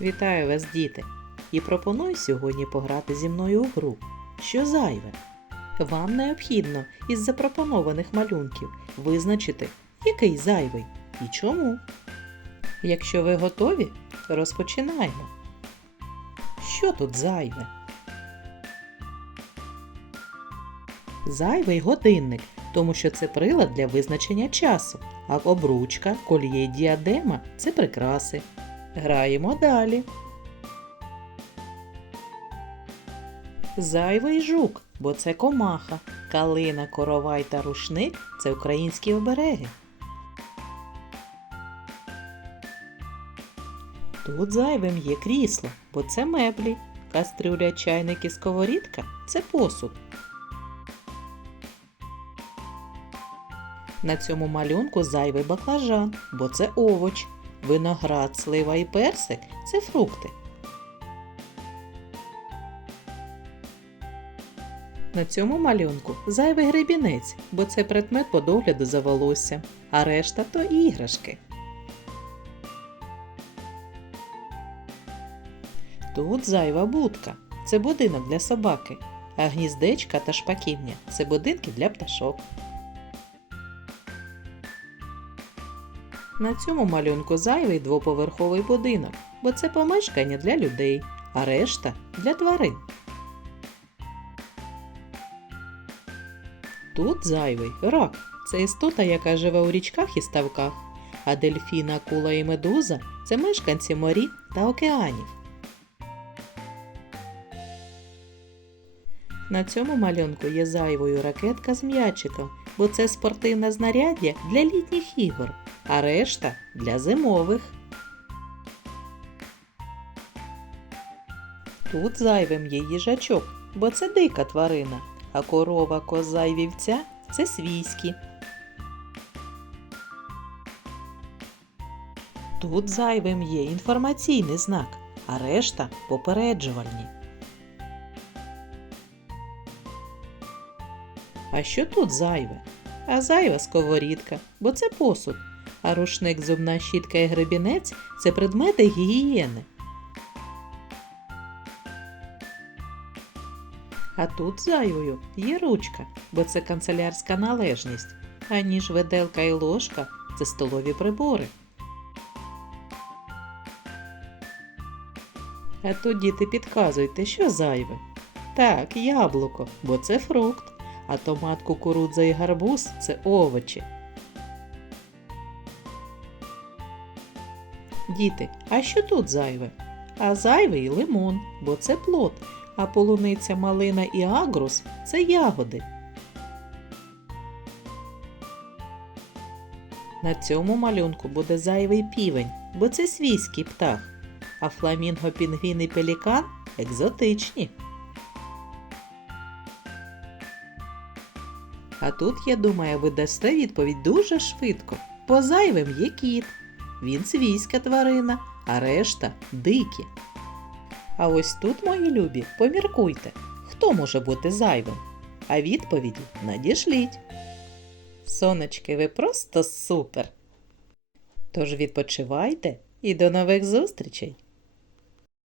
Вітаю вас, діти! І пропоную сьогодні пограти зі мною у гру. Що зайве? Вам необхідно із запропонованих малюнків визначити, який зайвий і чому. Якщо ви готові, розпочинаємо. Що тут зайве? Зайвий годинник, тому що це прилад для визначення часу, а обручка, кольє, діадема це прикраси. Граємо далі. Зайвий жук, бо це комаха. Калина, коровай та рушник це українські обереги. Тут зайвим є крісло, бо це меблі. Кастрюля, чайник і сковорідка це посуд. На цьому малюнку зайвий баклажан, бо це овоч. Виноград, слива і персик це фрукти. На цьому малюнку зайвий гребінець, бо це предмет по догляду за волоссям, а решта то іграшки. Тут зайва будка це будинок для собаки, а гніздечка та шпаківня це будинки для пташок. На цьому малюнку зайвий двоповерховий будинок, бо це помешкання для людей, а решта для тварин. Тут зайвий рак це істота, яка живе у річках і ставках, а дельфін, акула і медуза це мешканці морів та океанів. На цьому малюнку є зайвою ракетка з м'ячиком, бо це спортивне знаряддя для літніх ігор, а решта для зимових. Тут зайвим є їжачок, бо це дика тварина, а корова, коза й вівця це свійські. Тут зайвим є інформаційний знак, а решта попереджувальні. А що тут зайве? А зайва сковорідка, бо це посуд, а рушник, зубна щітка і гребінець це предмети гігієни. А тут зайвою є ручка, бо це канцелярська належність, а ніж виделка і ложка це столові прибори. А тут діти підказуйте, що зайве. Так, яблуко, бо це фрукт, а томат, кукурудза і гарбуз це овочі. Діти, а що тут зайве? А зайвий лимон, бо це плод, а полуниця, малина і агрус це ягоди. На цьому малюнку буде зайвий півень, бо це свійський птах, а фламінго, пінгвін і пелікан екзотичні. А тут, я думаю, ви дасте відповідь дуже швидко. Бо зайвим є кіт. Він свійська тварина, а решта дикі. А ось тут, мої любі, поміркуйте, хто може бути зайвим? А відповіді надішліть. Сонечки, ви просто супер. Тож відпочивайте і до нових зустрічей!